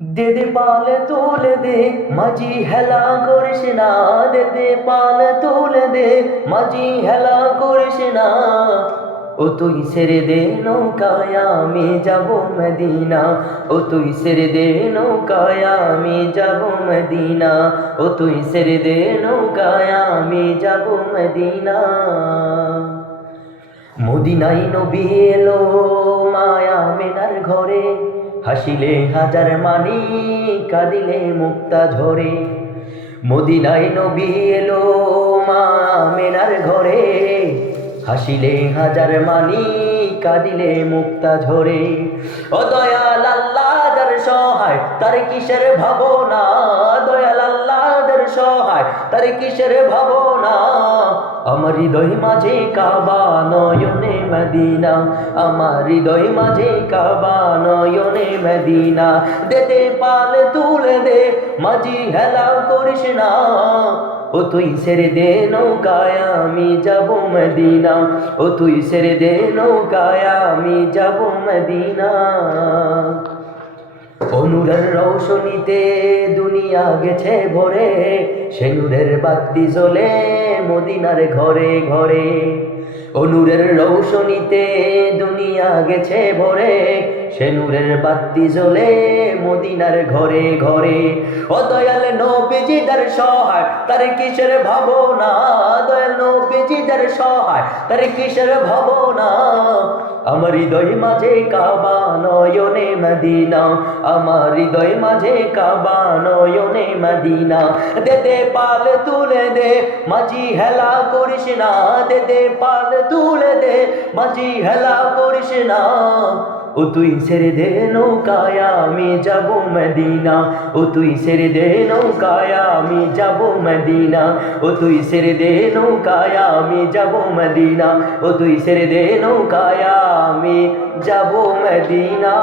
দে দে পাল তুলে দে মাঝি হেলা করিস না, দে দে পাল তুলে দে মাঝি হেলা করিস না। ও তুই ছেড়ে দে নৌকায় আমি যাব মদিনা, ও তুই ছেড়ে দে নৌকায় আমি যাব মদিনা, ও তুই ছেড়ে দে নৌকায় আমি যাব মদিনা। মদিনায় নবী এলো মায়া মেনার ঘরে, হাসিলে হাজার মানি কাঁদিলে মুক্তা ঝরে। মদিনায় নবী এলো মা মেনার ঘরে, হাসিলে হাজার মানি কাঁদিলে মুক্তা ঝরে। ও দয়াল আল্লাহ যার সহায় তার কিসের ভাবনা, দয়াল আল্লাহ যার সহায় তার কিসের ভাবনা। আমার হৃদয় মাঝে কাবা নয়নে মদিনা, আমার হৃদয় মাঝে কাবা নয়নে মদিনা। দে দে পাল তুলে দে মাঝি হেলা করিস না, ও তুই ছেড়ে দে নৌকায় আমি যাব মদিনা, ও তুই ছেড়ে দে নৌকায় আমি যাব মদিনা। নূরের রৌশনীতে দুনিয়া গেছে ভরে, সে নূরের বাতি জ্বলে মদিনার ঘরে ঘরে। নূরের রৌশনীতে দুনিয়া গেছে ভরে, সে নূরের বাতি জ্বলে মদিনার ঘরে ঘরে। ও দয়াল নবীজি যার সহায় তার কিসের ভাবনা, দয়াল নবীজি যার সহায় তার কিসের ভাবনা। আমার হৃদয় মাঝে কাবা নয়নে মদিনা, আমার হৃদয় মাঝে কাবা নয়নে মদিনা। দে দে পাল তুলে দে মাঝি হেলা করিস না, দে দে পাল তুলে দে মাঝি হেলা করিস না। ও তুই ছেড়ে দে নৌকায় আমি যাব মদিনা, ও তুই ছেড়ে দে নৌকায় আমি যাব মদিনা, ও তুই ছেড়ে দে নৌকায় আমি যাব মদিনা, ও তুই ছেড়ে দে নৌকায় আমি যাব মদিনা।